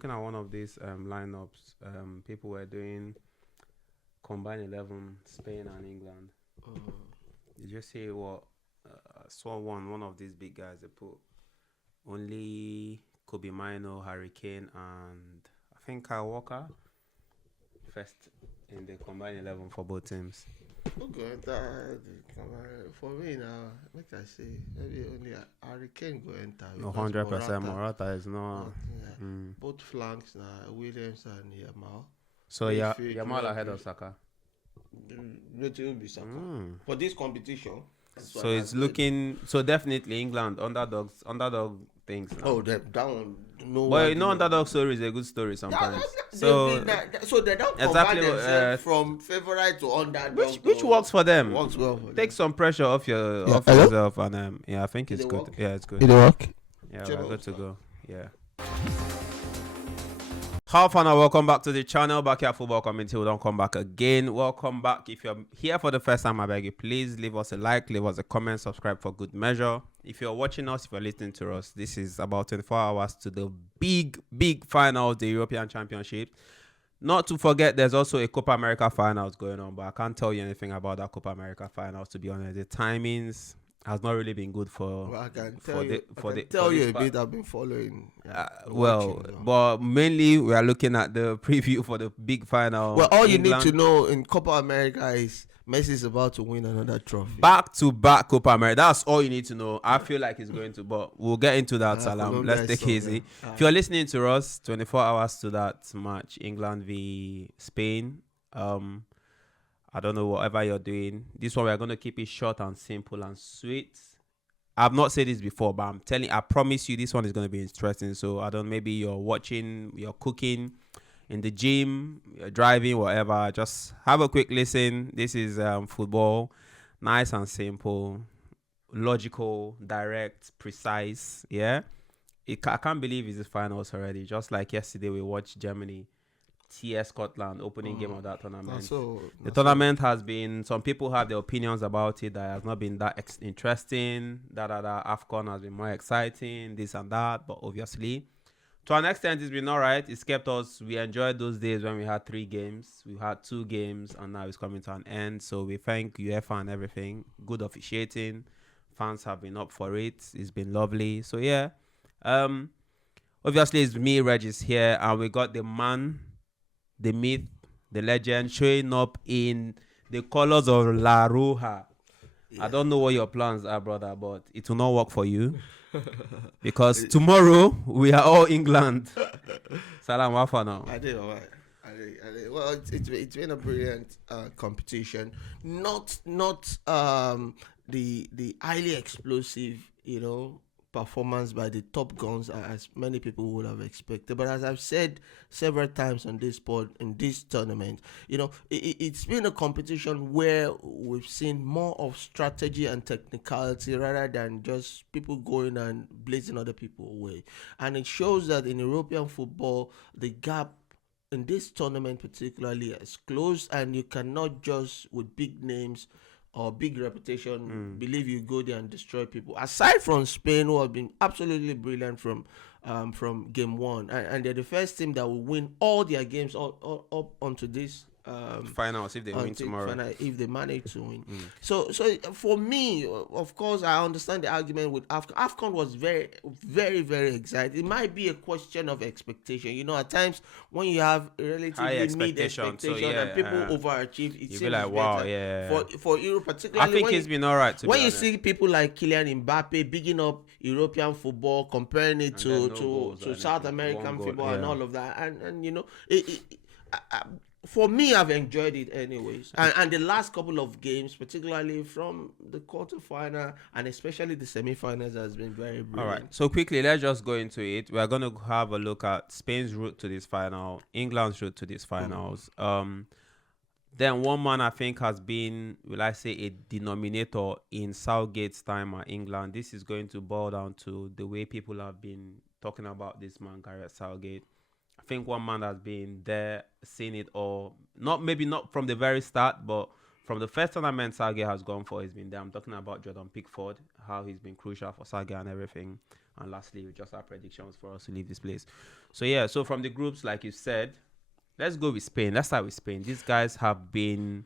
looking at one of these lineups. People were doing combined 11, Spain and England. Did you see what? I saw one of these big guys. They put only Kobe Mino, Harry Kane, and I think Kyle Walker first in the combined 11 for both teams. Okay, for me now, like I say, maybe only Harry Kane go enter. No, because 100%. Morata is not. yeah, both flanks now, Williams and Yamal. So yeah, Yamal ahead of Saka. Not even be Saka for this competition. So it's looking so definitely England underdog things. Now. Oh, that one. No, but underdog story is a good story sometimes. So they don't convert themselves from favorite to underdog. Which works for them. Works well for Take them. some pressure off yourself, and I think it's good. Work? Yeah, it's good. Did it work? Yeah, we're good to go. Yeah. Half an hour, welcome back to the channel. Backyard Football Community. We don't come back again. Welcome back. If you're here for the first time, I beg you, please leave us a like, leave us a comment, subscribe for good measure. If you're watching us, if you're listening to us, this is about 24 hours to the big final of the European Championship. Not to forget, there's also a Copa America finals going on, but I can't tell you anything about that Copa America finals, to be honest. The timings has not really been good for. Well, I can tell you a bit. I've been following. But mainly we are looking at the preview for the big final. Well, all England. You need to know in Copa America is Messi is about to win another trophy. Back-to-back Copa America. That's all you need to know. I feel like he's going to, but we'll get into that, Salam. Let's take it easy. If you're listening to us, 24 hours to that match, England v Spain. I don't know, whatever you're doing. This one, we're going to keep it short and simple and sweet. I've not said this before, but I promise you this one is going to be interesting. So, maybe you're watching, you're cooking in the gym, you're driving, whatever. Just have a quick listen. This is football. Nice and simple, logical, direct, precise. Yeah. I can't believe it's the finals already. Just like yesterday, we watched Germany TS Scotland opening game of that tournament. The tournament has been, some people have their opinions about it, that has not been that interesting, that AFCON has been more exciting, this and that, but obviously to an extent it's been all right. It's kept us, we enjoyed those days when we had 3 games, we had 2 games, and now it's coming to an end. So we thank UEFA and everything. Good officiating, fans have been up for it, it's been lovely. So yeah, obviously it's me, Regis, here, and we got the man, the myth, the legend, showing up in the colors of La Roja. Yeah. I don't know what your plans are, brother, but it will not work for you. Because tomorrow, we are all England. Salam wafa now. I did all right. Well, it's been a brilliant competition. Not the highly explosive, performance by the top guns as many people would have expected, but as I've said several times on this pod, in this tournament, it's been a competition where we've seen more of strategy and technicality rather than just people going and blazing other people away. And it shows that in European football, the gap in this tournament particularly is closed, and you cannot just with big names or big reputation believe you go there and destroy people. Aside from Spain, who have been absolutely brilliant from game 1, and they're the first team that will win all their games up onto this finals if they win tomorrow. If they manage to win. So for me, of course, I understand the argument with AFCON. AFCON was very, very, very exciting. It might be a question of expectation. At times when you have relatively mid expectation and people overachieve, it seems like, wow, yeah. For Europe, particularly, I think it's been all right. When you see people like Kylian Mbappe bigging up European football, comparing it to South American football and all of that, and for me, I've enjoyed it anyways. And the last couple of games, particularly from the quarterfinal and especially the semi-finals, has been very brilliant. All right. So quickly, let's just go into it. We're going to have a look at Spain's route to this final, England's route to these finals. Then one man I think has been, will I say, a denominator in Southgate's time at England. This is going to boil down to the way people have been talking about this man, Gareth Southgate. I think one man has been there, seen it all. Maybe not from the very start, but from the first tournament Sergei has gone for, he's been there. I'm talking about Jordan Pickford, how he's been crucial for Sergei and everything. And lastly, we just have predictions for us to leave this place. So yeah, so from the groups, like you said, let's go with Spain. Let's start with Spain. These guys have been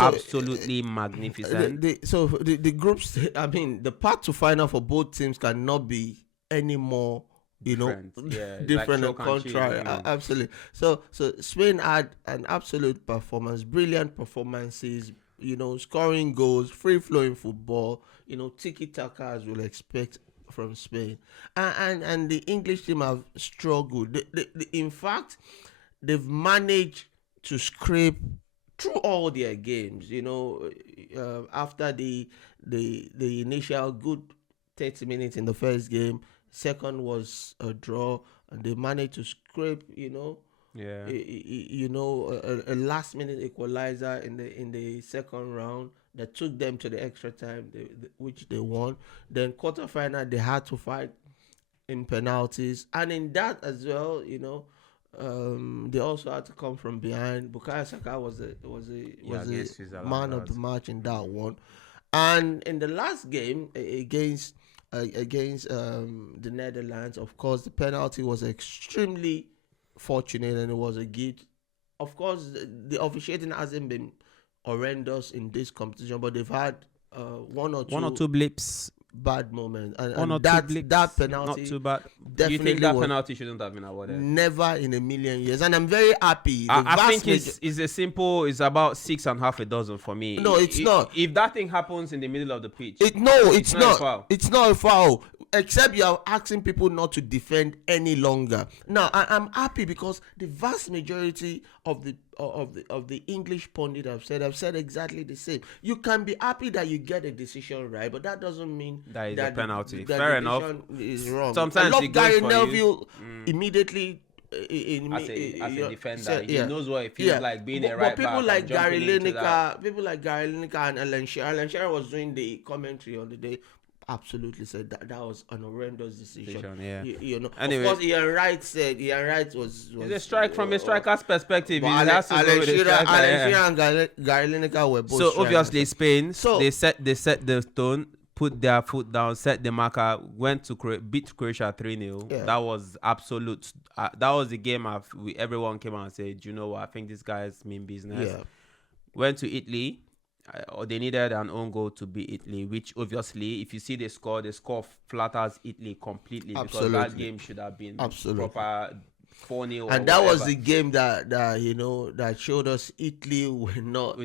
absolutely magnificent. The groups, I mean, the path to final for both teams cannot be any more different and contrary. Absolutely. So Spain had an absolute performance, brilliant performances, scoring goals, free flowing football, tiki taka as we'll expect from Spain. And the English team have struggled. In fact, they've managed to scrape through all their games, after the initial good 30 minutes in the first game. Second was a draw, and they managed to scrape, a last minute equalizer in the second round that took them to the extra time, which they won. Then quarterfinal, they had to fight in penalties, and in that as well, they also had to come from behind. Bukayo Saka was a man of the match in that one, and in the last game against the Netherlands, of course, the penalty was extremely fortunate and it was a gift. Of course, the officiating hasn't been horrendous in this competition, but they've had one or two blips, bad moments, and that penalty, not too bad. Definitely, you think that penalty shouldn't have been awarded? Never in a million years, and I'm very happy. I think it's about 6.5 dozen for me. No, it's not. If that thing happens in the middle of the pitch, it's not. It's not a foul. Except you are asking people not to defend any longer. Now, I'm happy because the vast majority of the English pundit I've said exactly the same. You can be happy that you get a decision right, but that doesn't mean that is a penalty. Fair enough. Is wrong. Sometimes it goes Gary for Neville immediately. As a defender, he knows what it feels like being a right back. But people like Gary Lineker and Alan Shearer was doing the commentary on the day. Absolutely said that was an horrendous decision. Anyway, of course, Ian Wright was it's a strike from a striker's perspective. Alan Shearer and Gary Lineker were both. So obviously Spain, they set the tone, put their foot down, set the marker, went to beat Croatia 3-0. Yeah. That was absolute. That was the game everyone came out and said, you know what, I think these guys mean business. Yeah. Went to Italy. They needed an own goal to beat Italy, which obviously, if you see the score flatters Italy completely. Absolutely. Because that game should have been proper 4-0. And that was the game that showed us Italy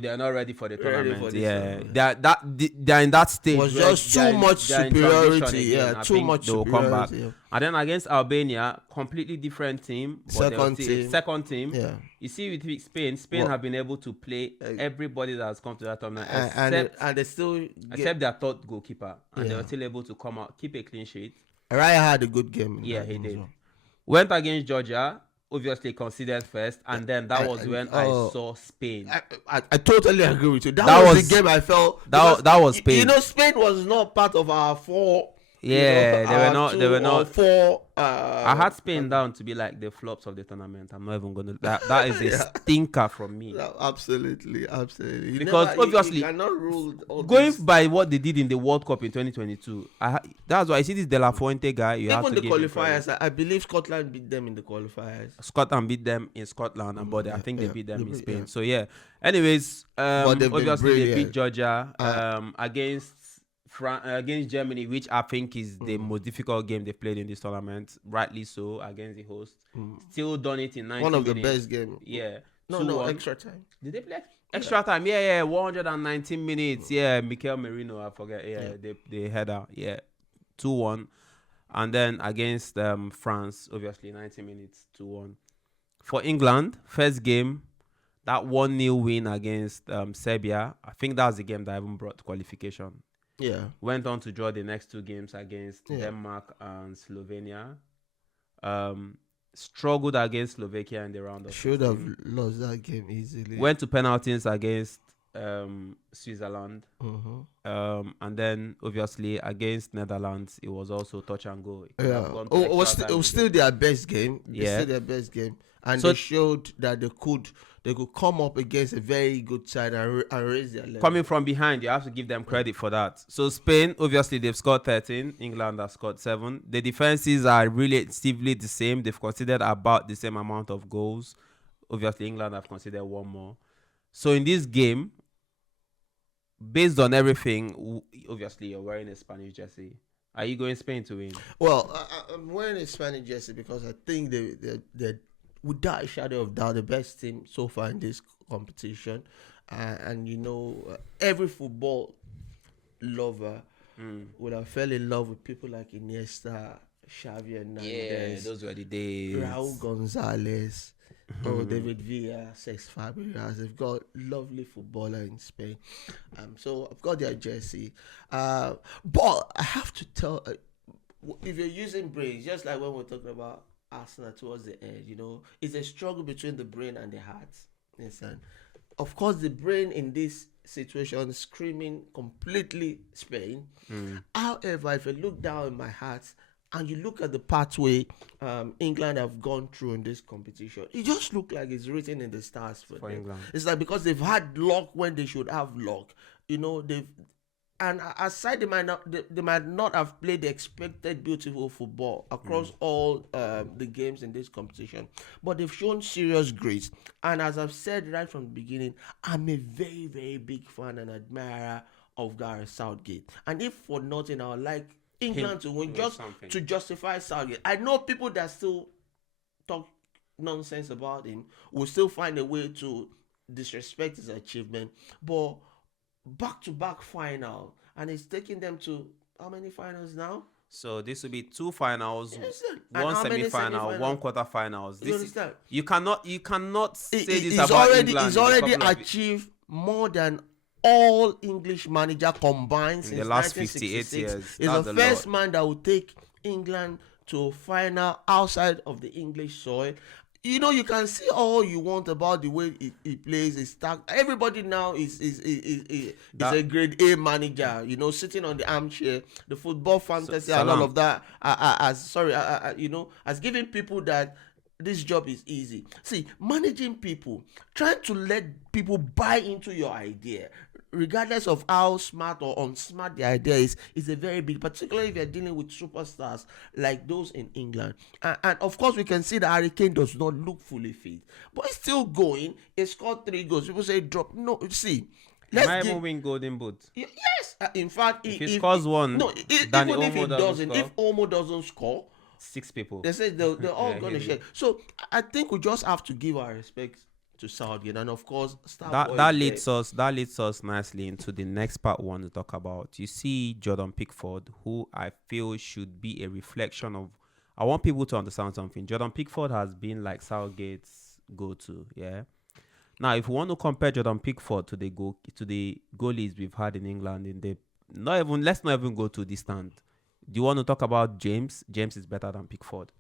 they're not ready for the tournament. They're in that stage. It was just too much superiority. Yeah, too much superiority. Come back. Yeah. And then against Albania, completely different team. Second team. Yeah. You see, with Spain have been able to play everybody that has come to that tournament, except their third goalkeeper, and they were still able to come out, keep a clean sheet. Raya had a good game. Yeah, he did. Well. Went against Georgia, obviously considered first, and then that was when I saw Spain. I totally agree with you. That was the game I felt. That was Spain. Spain was not part of our four. Yeah, they were not. Four. I had Spain down to be like the flops of the tournament. I'm not even going to. That is a stinker from me. No, absolutely. Because obviously, you cannot rule going by what they did in the World Cup in 2022. That's why I see this De La Fuente guy. Even the qualifiers, I believe Scotland beat them in the qualifiers. Scotland beat them in Scotland, but I think they beat them in Spain. Yeah. So yeah. Anyways, obviously they beat Georgia against Germany, which I think is the most difficult game they've played in this tournament, rightly so, against the host. Still done it in 90 minutes. One of the best games. Yeah. No, extra time. Did they play extra time? Yeah, 119 minutes. Yeah, Mikel Merino, I forget. Yeah. The header. Yeah, 2-1. And then against France, obviously 90 minutes, 2-1. For England, first game, that 1-0 win against Serbia, I think that was the game that even brought qualification. Yeah. Went on to draw the next two games against Denmark and Slovenia. Struggled against Slovakia in the round of 16. Should have lost that game easily. Went to penalties against Switzerland. And then obviously against Netherlands, it was also touch and go. Yeah. It was still their best game. Yeah. Still their best game. And so they showed that they could come up against a very good side and raise their level. Coming from behind, you have to give them credit for that. So Spain, obviously, they've scored 13. England has scored 7. The defenses are relatively the same. They've conceded about the same amount of goals. Obviously, England have conceded 1 more. So in this game, based on everything, obviously, you're wearing a Spanish jersey. Are you going Spain to win? Well, I'm wearing a Spanish jersey because I think they're without a shadow of doubt, the best team so far in this competition. And every football lover would have fell in love with people like Iniesta, Xavi Hernandez. Yeah, those were the days. Raul Gonzalez, David Villa, Cesc Fabregas. They've got lovely footballer in Spain. So I've got their jersey. But I have to tell, if you're using brains, just like when we're talking about Arsenal towards the end, it's a struggle between the brain and the heart. Listen, of course, the brain in this situation is screaming completely Spain. However, if I look down in my heart and you look at the pathway England have gone through in this competition, it just looks like it's written in the stars for them. England. It's like because they've had luck when they should have luck. And aside, they might not have played the expected beautiful football across all the games in this competition, but they've shown serious grace. And as I've said right from the beginning, I'm a very, very big fan and admirer of Gareth Southgate. And if for nothing, I would like England to win just to justify Southgate. I know people that still talk nonsense about him will still find a way to disrespect his achievement, but back-to-back final, and it's taking them to how many finals now? So this will be 2 finals, Yes, 1 semi-final, 1 quarter-finals. You cannot say this about England. He's already achieved more than all English manager combined since in the last 58 years. He's the first man that will take England to a final outside of the English soil. You can see all you want about the way he plays. His everybody now is a grade A manager. Sitting on the armchair, the football fantasy and all of that. As giving people that this job is easy. See, managing people, trying to let people buy into your idea, regardless of how smart or unsmart the idea is a very big, particularly if you're dealing with superstars like those in England. And of course, we can see that Harry Kane does not look fully fit, but he's still going. He scored 3 goals. People say drop. No, see. Might even win Golden Boot. Yes. In fact, if he scores one, no, even if he doesn't, if Olmo doesn't score, 6 people. They say they're all going to share. So I think we just have to give our respect to Southgate, and of course that leads us nicely into the next part we want to talk about. You see Jordan Pickford, who I feel should be a reflection of. I want people to understand something. Jordan Pickford has been like Southgate's go-to. Yeah. Now, if we want to compare Jordan Pickford to the goalies we've had in England, let's not even go too distant. Do you want to talk about James? James is better than Pickford.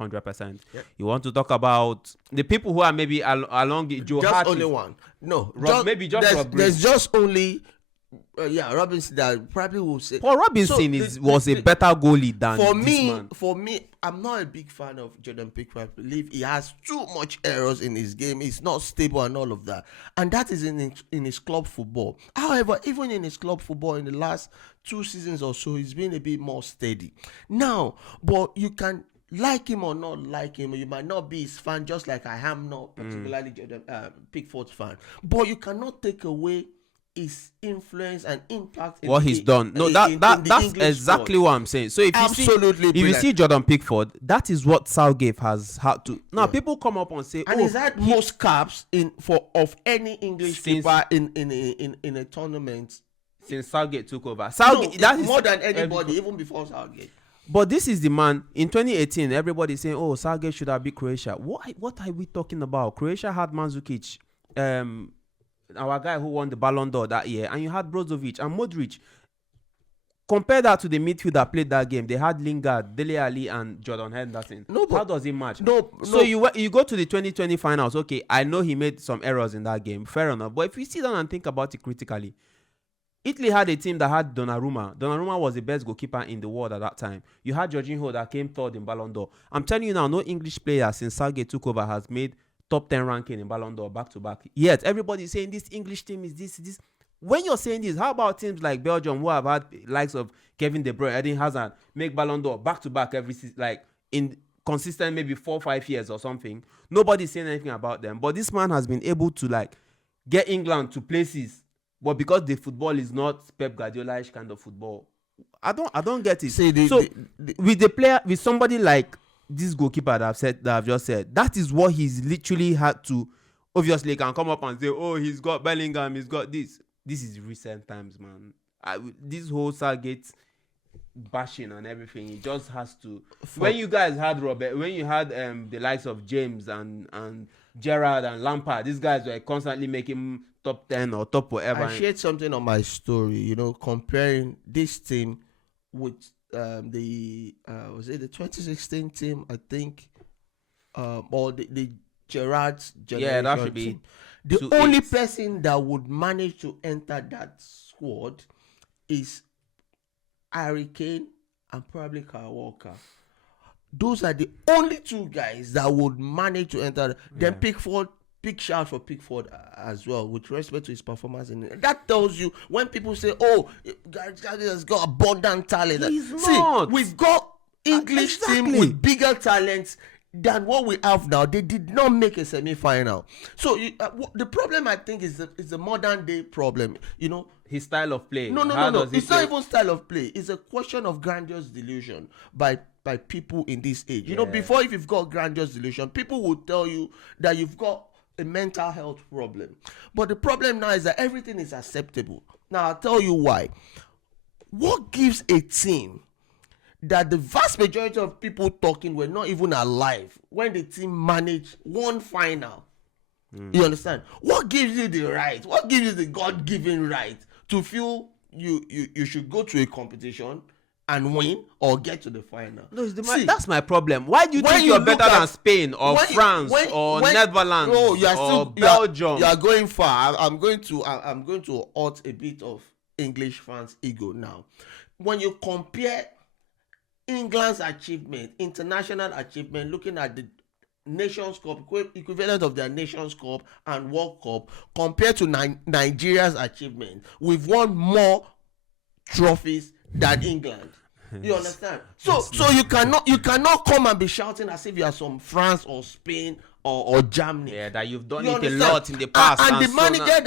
100%. Yep. You want to talk about the people who are maybe along Joe just Hart only one. No, there's just only Robinson that probably will say. Paul Robinson was a better goalie than For me, I'm not a big fan of Jordan Pickford. I believe he has too much errors in his game. He's not stable and all of that, and that is in his club football. However, even in his club football, in the last 2 seasons or so, he's been a bit more steady. Now, but you can like him or not like him, you might not be his fan, just like I am not particularly Pickford's fan. But you cannot take away his influence and impact in what he's done. No, that's exactly what I'm saying. So if you see Jordan Pickford, that is what Southgate has had to. Now people come up and say, and he's had most caps of any English keeper in a tournament since Southgate took over. That is more than anybody, even before Southgate. But this is the man. In 2018, everybody saying, "Oh, Southgate should have beat Croatia." What are we talking about? Croatia had Mandzukic, our guy who won the Ballon d'Or that year, and you had Brozovic and Modric. compare that to the midfield that played that game. They had Lingard, Dele Alli, and Jordan Henderson. No, but how does it match? No. So you go to the 2020 finals. Okay, I know he made some errors in that game. Fair enough. But if you sit down and think about it critically, Italy had a team that had Donnarumma. Donnarumma was the best goalkeeper in the world at that time. You had Jorginho that came third in Ballon d'Or. I'm telling you now, no English player since Southgate took over has made top 10 ranking in Ballon d'Or back to back. Yet everybody's saying this English team is this. When you're saying this, how about teams like Belgium who have had likes of Kevin De Bruyne, Eden Hazard make Ballon d'Or back to back every season, like in consistent maybe 4 or 5 years or something? Nobody's saying anything about them. But this man has been able to like get England to places. But because the football is not Pep Guardiola-ish kind of football, I don't get it. With the player, with somebody like this goalkeeper that I've just said, that is what he's literally had to. Obviously, he can come up and say, "Oh, he's got Bellingham, he's got this." This is recent times, man. This whole Southgate bashing and everything, it just has to. When you guys had Robert, when you had the likes of James and Gerrard and Lampard, these guys were constantly making top 10 or top whatever. I shared something on my story, comparing this team with was it the 2016 team, I think, or the Gerrard's generation. Yeah, that should be team. The only person that would manage to enter that squad is Harry Kane and probably Kyle Walker. Those are the only two guys that would manage to enter. Then big shout for Pickford as well, with respect to his performance. That tells you when people say, "Oh, Gary has got abundant talent." He's not. We've got English team with bigger talents than what we have now. They did not make a semi-final. So the problem, I think, is a modern day problem. His style of play. No. It's not even style of play. It's a question of grandiose delusion by people in this age. Before, if you've got grandiose delusion, people will tell you that you've got a mental health problem. But the problem now is that everything is acceptable. Now, I'll tell you why. What gives a team that the vast majority of people talking were not even alive when the team managed one final? You understand? What gives you the right? What gives you the God-given right to feel you should go to a competition and win or get to the final? No, that's my problem. Why do you think you're better than Spain or France or Netherlands or Belgium? You are going far. I'm going to hurt a bit of English fans' ego now. When you compare England's achievement, international achievement, looking at the Nations Cup, equivalent of their Nations Cup and World Cup, compared to Nigeria's achievement, we've won more trophies than England. You understand? So you cannot come and be shouting as if you are from France or Spain or Germany. Yeah, that you've done it a lot in the past. And the manager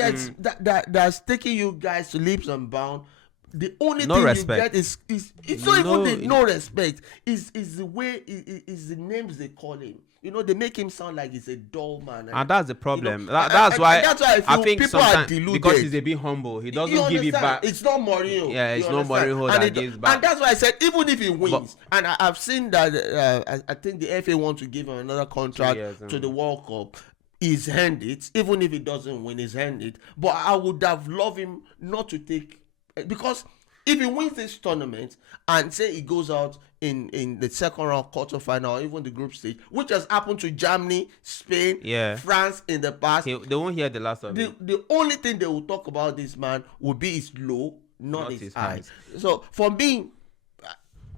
that's taking you guys to leaps and bounds, the only thing respect. You get is it's not even the no respect. Is the way is the names they call him. They make him sound like he's a dull man. And that's the problem. That's why I think people are deluded. Because he's a bit humble. He doesn't give it back. It's not Mourinho. Yeah, it's not Mourinho that gives back. And that's why I said, even if he wins, and I've seen that I think the FA wants to give him another contract to the World Cup. He's earned it. Even if he doesn't win, he's earned it. But I would have loved him not to take, because if he wins this tournament and say he goes out in the second round, quarterfinal, or even the group stage, which has happened to Germany, Spain, France in the past, they won't hear the last of it. The only thing they will talk about this man will be his low, not his high. So for me,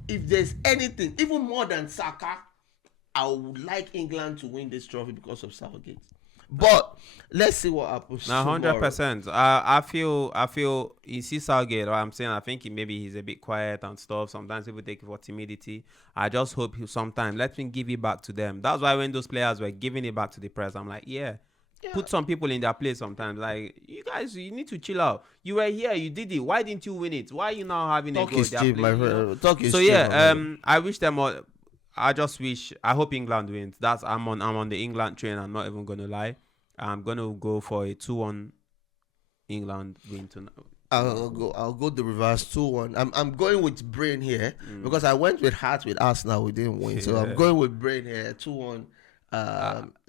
if there's anything, even more than Saka, I would like England to win this trophy because of Southgate. But let's see what happens. Now, 100%. I feel you see Southgate. What I'm saying, I think maybe he's a bit quiet and stuff. Sometimes people take it for timidity. I just hope sometimes let him give it back to them. That's why when those players were giving it back to the press, I'm like, put some people in their place sometimes. Like, you guys, you need to chill out. You were here, you did it. Why didn't you win it? Why are you now having a go? I wish them all. I hope England wins. I'm on the England train. I'm not even gonna lie. I'm gonna go for a 2-1 England win tonight. I'll go the reverse 2-1. I'm going with brain here because I went with heart with Arsenal. We didn't win, so I'm going with brain here. 2-1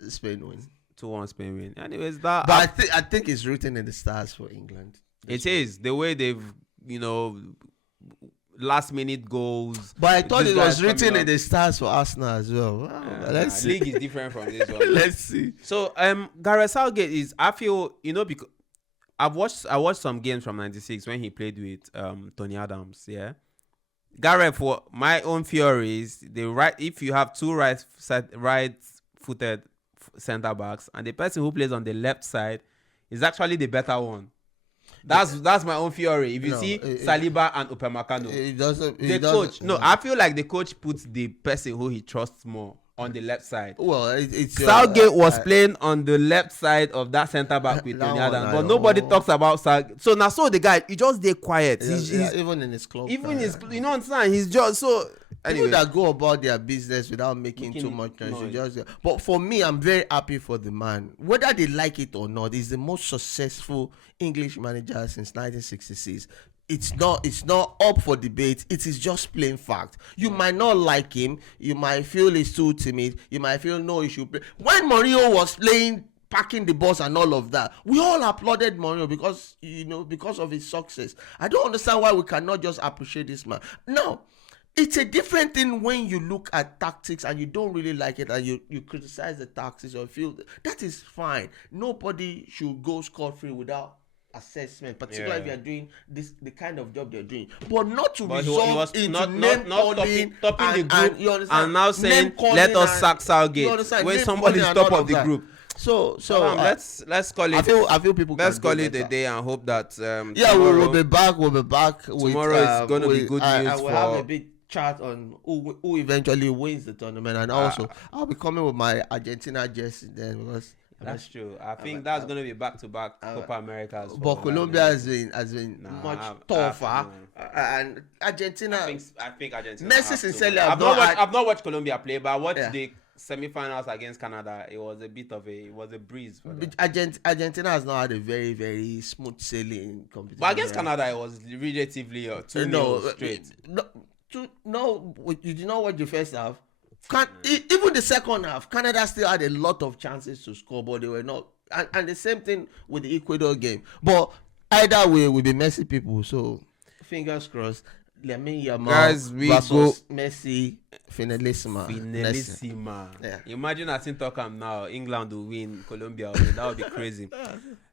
Spain win. 2-1 Spain win. Anyways, that. But I think it's written in the stars for England. It is the way they've last minute goals. But I thought it was written in the stars for Arsenal as well. Wow, let's see. League is different from this one. Let's see. So Gareth Southgate is, I feel, because I watched some games from '96 when he played with Tony Adams. Yeah, Gareth, for my own theories, if you have two right-footed centre backs, and the person who plays on the left side is actually the better one. That's my own theory. If you see Saliba and Upamecano, I feel like the coach puts the person who he trusts more on the left side. Well, Southgate was playing on the left side of that centre back with Tony Adams, but nobody talks about Southgate. So now, the guy, he just stay quiet. He's even in his club. Even his, you know what I'm saying? He's just so. Anyway. People that go about their business without making too much noise. But for me, I'm very happy for the man. Whether they like it or not, he's the most successful English manager since 1966. It's not up for debate. It is just plain fact. You might not like him. You might feel he's too timid. You might feel no, he should play. When Mourinho was playing, packing the bus and all of that, we all applauded Mourinho because of his success. I don't understand why we cannot just appreciate this man. Now, it's a different thing when you look at tactics and you don't really like it and you criticize the tactics or feel that is fine. Nobody should go scot-free without assessment, particularly if you're doing the kind of job they're doing, but not to result into name calling topping the group and now saying let us sack Southgate when somebody's top of the group. So let's call it. I feel people. Let's call it a day and hope that we'll be back. We'll be back. Tomorrow is going to be good news. We'll have a big chat on who eventually wins the tournament, and also I'll be coming with my Argentina jersey then because. That's true. I think that's going to be back-to-back Copa America. But Colombia has been much tougher, and Argentina. I think Argentina. Messi sincerely, I've not watched Colombia play, but I watched the semi-finals against Canada. It was a breeze for them. Argentina has not had a very, very smooth sailing competition. But against Canada, it was relatively 2-0 straight. You know what the first half? Even the second half, Canada still had a lot of chances to score, but they were not. And the same thing with the Ecuador game. But either way, we'll be Messi people. So fingers crossed. Lamine Yamal versus Messi, finalissima. Yeah. Imagine I think Tottenham now, England will win, Colombia will win. That would be crazy.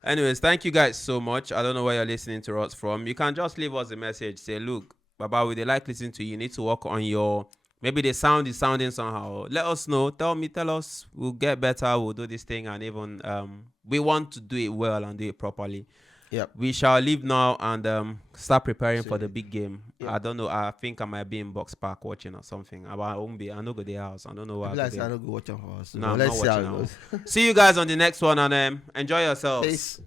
Anyways, thank you guys so much. I don't know where you're listening to us from. You can just leave us a message. Say, look, Baba, we like listening to you. You need to work on your. Maybe the sound is sounding somehow. Let us know. Tell us. We'll get better. We'll do this thing. And even we want to do it well and do it properly. Yep. We shall leave now and start preparing for the big game. Yep. I don't know. I think I might be in Box Park watching or something. I won't be. I don't go to the house. I don't know why. I don't go watching for us. No, I'm not watching now. See you guys on the next one and enjoy yourselves. Peace.